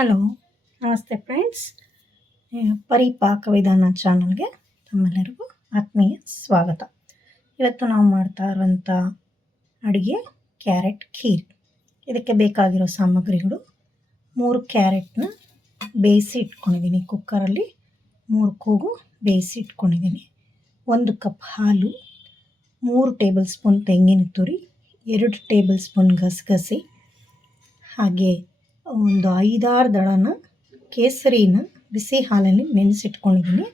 Hello, ನಮಸ್ತೆ friends. ಪರಿಪಾಕ ವಿಧಾನ ಚಾನಲ್ಗೆ ತಮ್ಮೆಲ್ಲರಿಗೂ ಆತ್ಮೀಯ ಸ್ವಾಗತ. ಇವತ್ತು ನಾವು ಮಾಡ್ತಾ ಇರುವಂಥ ಅಡುಗೆ ಕ್ಯಾರೆಟ್ ಖೀರ್. ಇದಕ್ಕೆ ಬೇಕಾಗಿರೋ ಸಾಮಗ್ರಿಗಳು: 3 ಕ್ಯಾರೆಟ್ನ ಬೇಯಿಸಿ ಇಟ್ಕೊಂಡಿದ್ದೀನಿ, ಕುಕ್ಕರಲ್ಲಿ 3 ಕೂಗು ಬೇಯಿಸಿ ಇಟ್ಕೊಂಡಿದ್ದೀನಿ. 1 ಕಪ್ ಹಾಲು, 3 ಟೇಬಲ್ ಸ್ಪೂನ್ ತೆಂಗಿನ ತುರಿ, 2 ಟೇಬಲ್ ಸ್ಪೂನ್ ಗಸಗಸೆ, ಹಾಗೆ ಒಂದು 5-6 ದಳನ ಕೇಸರಿನ ಬಿಸಿ ಹಾಲಲ್ಲಿ ನೆನೆಸಿಟ್ಕೊಂಡಿದ್ದೀನಿ.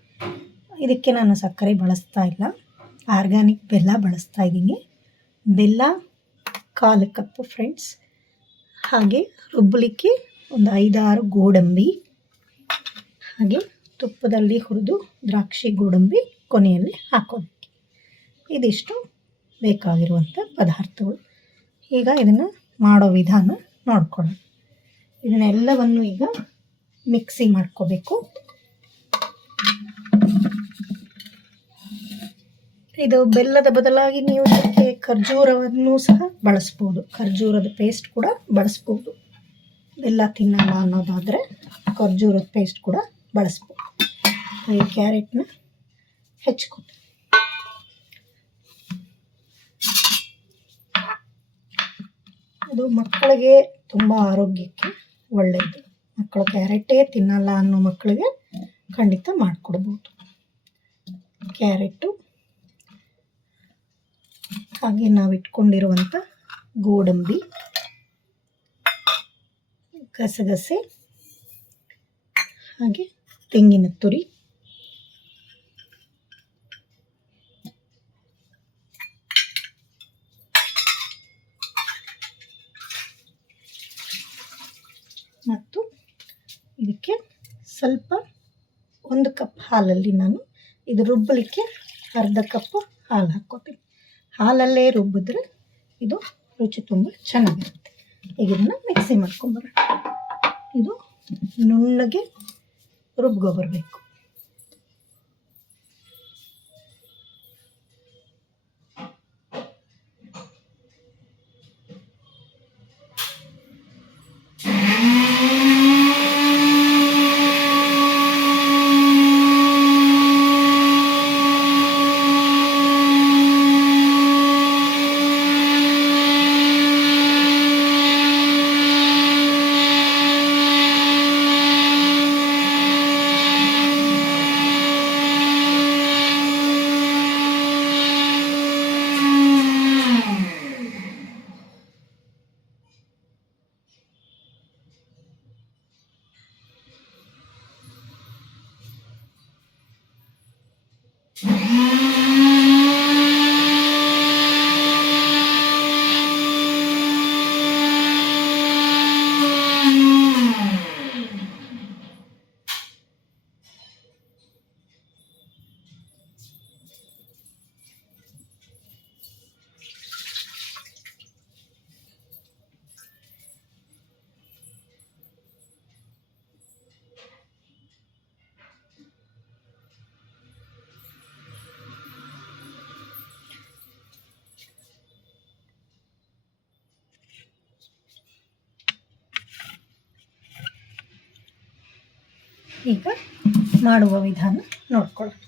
ಇದಕ್ಕೆ ನಾನು ಸಕ್ಕರೆ ಬಳಸ್ತಾ ಇಲ್ಲ, ಆರ್ಗ್ಯಾನಿಕ್ ಬೆಲ್ಲ ಬಳಸ್ತಾ ಇದ್ದೀನಿ. ಬೆಲ್ಲ 1/4 ಕಪ್ಪು ಫ್ರೆಂಡ್ಸ್. ಹಾಗೆ ರುಬ್ಬಲಿಕ್ಕೆ ಒಂದು 5-6 ಗೋಡಂಬಿ, ಹಾಗೆ ತುಪ್ಪದಲ್ಲಿ ಹುರಿದು ದ್ರಾಕ್ಷಿ ಗೋಡಂಬಿ ಕೊನೆಯಲ್ಲಿ ಹಾಕೋಬೇಕು. ಇದಿಷ್ಟು ಬೇಕಾಗಿರುವಂಥ ಪದಾರ್ಥಗಳು. ಈಗ ಇದನ್ನು ಮಾಡೋ ವಿಧಾನ ನೋಡ್ಕೊಳ್ಳೋಣ. ಇದನ್ನೆಲ್ಲವನ್ನು ಈಗ ಮಿಕ್ಸಿ ಮಾಡ್ಕೋಬೇಕು. ಇದು ಬೆಲ್ಲದ ಬದಲಾಗಿ ನೀವು ಇದಕ್ಕೆ ಖರ್ಜೂರವನ್ನು ಸಹ ಬಳಸ್ಬೋದು, ಖರ್ಜೂರದ ಪೇಸ್ಟ್ ಕೂಡ ಬಳಸ್ಬೋದು. ಬೆಲ್ಲ ತಿನ್ನಲ್ಲ ಅನ್ನೋದಾದರೆ ಖರ್ಜೂರದ ಪೇಸ್ಟ್ ಕೂಡ ಬಳಸ್ಬೋದು. ಈ ಕ್ಯಾರೆಟ್ನ ಹೆಚ್ಕೊಂಡು ಅದು ಮಕ್ಕಳಿಗೆ ತುಂಬ ಆರೋಗ್ಯಕ್ಕೆ ಒಳ್ಳೆಯದು. ಮಕ್ಕಳು ಕ್ಯಾರೆಟೇ ತಿನ್ನಲ್ಲ ಅನ್ನೋ ಮಕ್ಕಳಿಗೆ ಖಂಡಿತ ಮಾಡಿಕೊಡ್ಬೋದು. ಕ್ಯಾರೆಟು, ಹಾಗೆ ನಾವು ಇಟ್ಕೊಂಡಿರುವಂಥ ಗೋಡಂಬಿ, ಗಸಗಸೆ, ಹಾಗೆ ತೆಂಗಿನ ತುರಿ, ಮತ್ತು ಇದಕ್ಕೆ ಸ್ವಲ್ಪ 1 ಕಪ್ ಹಾಲಲ್ಲಿ ನಾನು ಇದು ರುಬ್ಬಲಿಕ್ಕೆ ಅರ್ಧ ಕಪ್ಪು ಹಾಲು ಹಾಕ್ಕೋತೀನಿ. ಹಾಲಲ್ಲೇ ರುಬ್ಬಿದ್ರೆ ಇದು ರುಚಿ ತುಂಬ ಚೆನ್ನಾಗಿರುತ್ತೆ. ಈಗ ಇದನ್ನು ಮಿಕ್ಸಿ ಮಾಡ್ಕೊಂಬರೋಣ. ಇದು ನುಣ್ಣಗೆ ರುಬ್ಕೊಬರ್ಬೇಕು. ಈಗ ಮಾಡುವ ವಿಧಾನ ನೋಡ್ಕೊಳ್ಳೋಣ.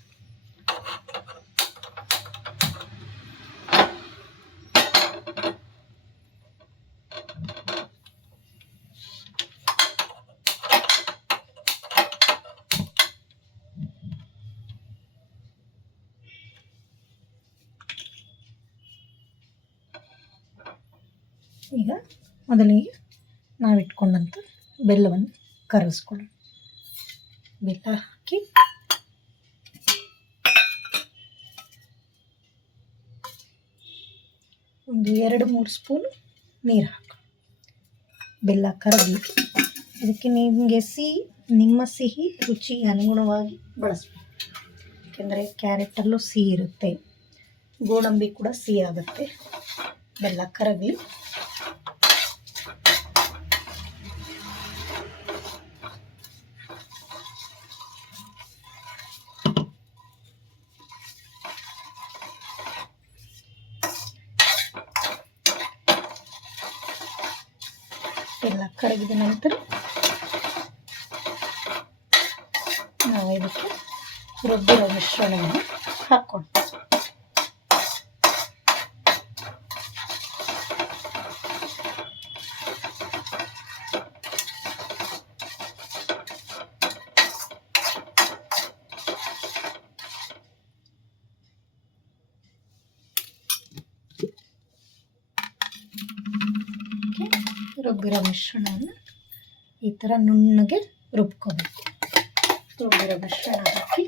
ಈಗ ಮೊದಲಿಗೆ ನಾವಿಟ್ಕೊಂಡಂಥ ಬೆಲ್ಲವನ್ನು ಕರಗಿಸ್ಕೊಳ್ಳೋಣ. ಬೆಲ್ಲ ಹಾಕಿ ಒಂದು 2-3 ಸ್ಪೂನು ನೀರು ಹಾಕಿ ಬೆಲ್ಲ ಕರಗಿ. ಇದಕ್ಕೆ ನಿಮಗೆ ನಿಮ್ಮ ಸಿಹಿ ರುಚಿ ಅನುಗುಣವಾಗಿ ಬಳಸಬೇಕು. ಯಾಕೆಂದರೆ ಕ್ಯಾರೆಟಲ್ಲೂ ಸಿಹಿ ಇರುತ್ತೆ, ಗೋಡಂಬಿ ಕೂಡ ಸಿಹಿ ಆಗುತ್ತೆ. ಬೆಲ್ಲ ಕರಗಿ ಎಲ್ಲ ಕರಗಿದ ನಂತರ ನಾವು ಇದಕ್ಕೆ ರುಬ್ಬಿರೋ ಮಿಶ್ರಣವನ್ನು ಹಾಕ್ಕೊಂಡು ರುಬ್ಬಿರೋ ಮಿಶ್ರಣವನ್ನು ಈ ಥರ ನುಣ್ಣಗೆ ರುಬ್ಕೋಬೇಕು. ರುಬ್ಬಿರೋ ಮಿಶ್ರಣ ಹಾಕಿ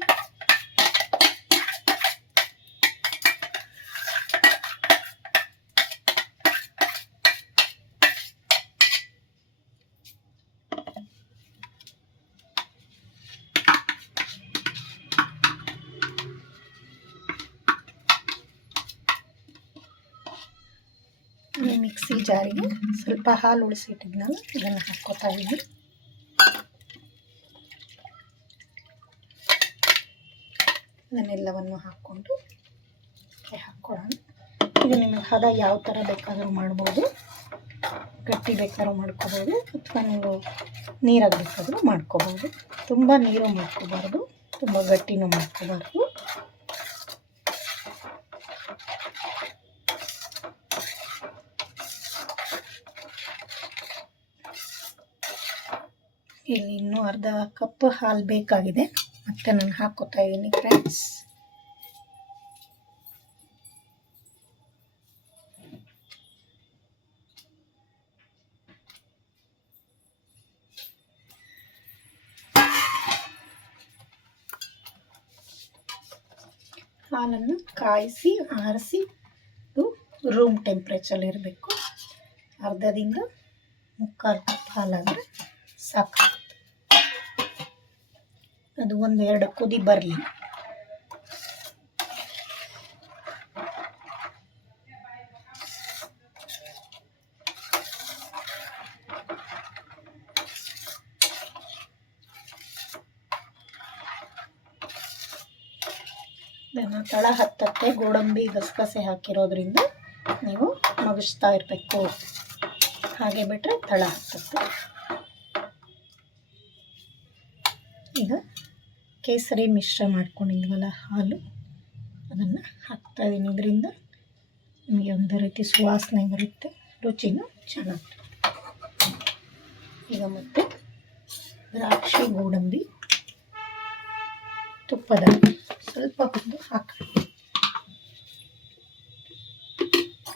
ಮಿಕ್ಸಿ ಜಾರಿಗೆ ಸ್ವಲ್ಪ ಹಾಲು ಉಳಿಸಿಟ್ಟಿದ್ನಲ್ಲ ಇದನ್ನು ಹಾಕ್ಕೋತಾ ಇದ್ದೀನಿ. ಇದನ್ನೆಲ್ಲವನ್ನು ಹಾಕ್ಕೊಂಡು ಹಾಕ್ಕೊಳ್ಳೋಣ. ಇದು ನಿಮಗೆ ಹದ ಯಾವ ಥರ ಬೇಕಾದರೂ ಮಾಡ್ಬೋದು, ಗಟ್ಟಿ ಬೇಕಾದ್ರೂ ಮಾಡ್ಕೋಬೋದು ಅಥವಾ ನೀವು ನೀರಾಗಿ ಬೇಕಾದರೂ ಮಾಡ್ಕೋಬೋದು. ತುಂಬ ನೀರು ಮಾಡ್ಕೋಬಾರ್ದು, ತುಂಬ ಗಟ್ಟಿನೂ ಮಾಡ್ಕೋಬಾರ್ದು. ಇಲ್ಲಿ ಇನ್ನೂ ಅರ್ಧ ಕಪ್ ಹಾಲು ಬೇಕಾಗಿದೆ, ಮತ್ತೆ ನಾನು ಹಾಕ್ಕೋತಾ ಇದ್ದೀನಿ ಫ್ರೆಂಡ್ಸ್. ಹಾಲನ್ನು ಕಾಯಿಸಿ ಆರಿಸಿ ರೂಮ್ ಟೆಂಪ್ರೇಚರ್ ಇರಬೇಕು. ಅರ್ಧದಿಂದ ಮುಕ್ಕಾಲು ಕಪ್ ಹಾಲಾದರೆ ಸಾಕು. ಅದು 1-2 ಕುದಿ ಬರಲಿ. ಇದನ್ನು ತಳ ಹತ್ತಕ್ಕೆ ಗೋಡಂಬಿ ಗಸಗಸೆ ಹಾಕಿರೋದ್ರಿಂದ ನೀವು ಮಗಿಸ್ತಾ ಇರಬೇಕು, ಹಾಗೆ ಬಿಟ್ಟರೆ ತಳ ಹತ್ತತ್ತೆ. ಈಗ ಕೇಸರಿ ಮಿಶ್ರ ಮಾಡ್ಕೊಂಡಿದ್ವಲ್ಲ ಹಾಲು, ಅದನ್ನು ಹಾಕ್ತಾ ಇದ್ದೀನಿ. ಇದರಿಂದ ನಿಮಗೆ ಒಂದು ರೀತಿ ಸುವಾಸನೆ ಬರುತ್ತೆ, ರುಚಿನೂ ಚೆನ್ನಾಗಿರುತ್ತೆ. ಈಗ ಮತ್ತೆ ದ್ರಾಕ್ಷಿ ಗೋಡಂಬಿ ತುಪ್ಪದಲ್ಲಿ ಸ್ವಲ್ಪ ಹೊತ್ತು ಹಾಕಿ.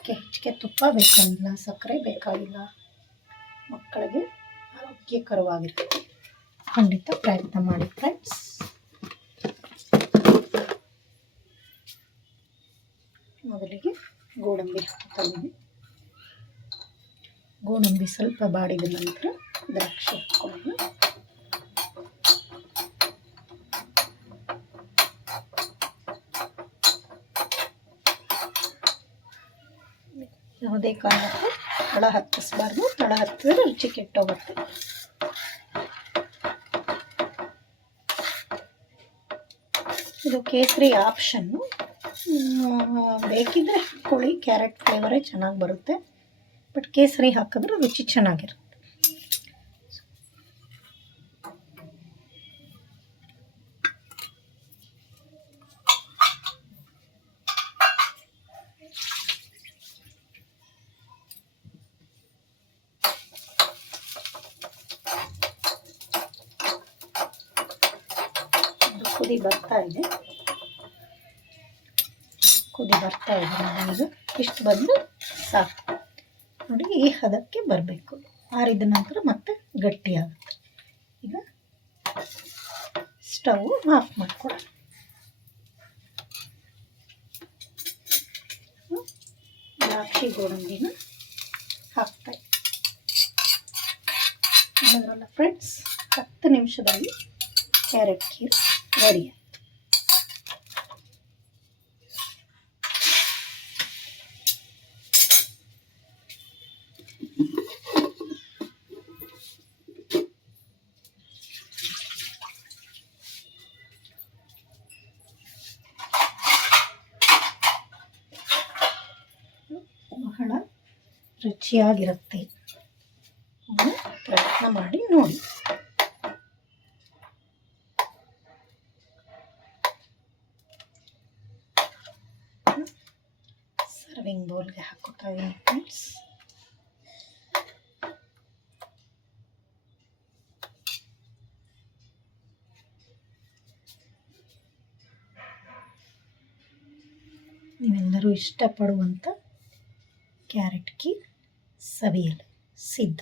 ಹೆಚ್ಚಿಗೆ ತುಪ್ಪ ಬೇಕಾಗಿಲ್ಲ, ಸಕ್ಕರೆ ಬೇಕಾಗಿಲ್ಲ. ಮಕ್ಕಳಿಗೆ ಆರೋಗ್ಯಕರವಾಗಿರುತ್ತೆ. ಖಂಡಿತ ಪ್ರಯತ್ನ ಮಾಡಿ ಫ್ರೆಂಡ್ಸ್. ಮೊದಲಿಗೆ ಗೋಡಂಬಿ ಹಾಕ್ತಾ ಇದ್ದೀನಿ. ಗೋಡಂಬಿ ಸ್ವಲ್ಪ ಬಾಡಿದ ನಂತರ ದ್ರಾಕ್ಷಿ ಹಾಕ್ಕೊಳ್ಳೋಣ. ಯಾವುದೇ ಕಾರಣಕ್ಕೂ ತಳ ಹತ್ತಿಸಬಾರ್ದು, ತಳ ಹತ್ತಿದ್ರೆ ರುಚಿ ಕೆಟ್ಟೋಗುತ್ತೆ. ಇದು ಕೇಸರಿ ಆಪ್ಷನ್ನು, ಬೇಕಿದ್ದರೆ ಹಾಕ್ಕೊಳ್ಳಿ. ಕ್ಯಾರೆಟ್ ಫ್ಲೇವರೇ ಚೆನ್ನಾಗಿ ಬರುತ್ತೆ, ಬಟ್ ಕೇಸರಿ ಹಾಕಿದ್ರೆ ರುಚಿ ಚೆನ್ನಾಗಿರುತ್ತೆ. ಕುದಿ ಬರ್ತಾ ಇದೆ ನನಗೆ. ಇಷ್ಟು ಬಂದು ಸಾಕು ನೋಡಿ. ಈ ಹದಕ್ಕೆ ಬರಬೇಕು. ಆರಿದ ನಂತರ ಮತ್ತೆ ಗಟ್ಟಿಯಾಗುತ್ತೆ. ಈಗ ಸ್ಟವ್ ಆಫ್ ಮಾಡ್ಕೊಳ್ಳೋಣ. ದ್ರಾಕ್ಷಿ ಗೋಡಂಬಿನ ಹಾಕ್ತಾ ಇದ್ದೀನಿ ಫ್ರೆಂಡ್ಸ್. 10 ನಿಮಿಷದಲ್ಲಿ ಕ್ಯಾರೆಟ್ ಖೀರ್ ರೆಡಿ ಆಯಿತು. ಬಹಳ ರುಚಿಯಾಗಿರುತ್ತೆ. ಪ್ರಯತ್ನ ಮಾಡಿ ನೋಡಿ. ಸರ್ವಿಂಗ್ ಬೌಲ್ಗೆ ಹಾಕೋತಾ ಇದ್ದೀನಿ ಫ್ರೆಂಡ್ಸ್. ನೀವೆಲ್ಲರೂ ಇಷ್ಟಪಡುವಂಥ ಕ್ಯಾರೆಟ್ ಕೀರ್ ಸವಿಯಲು ಸಿದ್ಧ.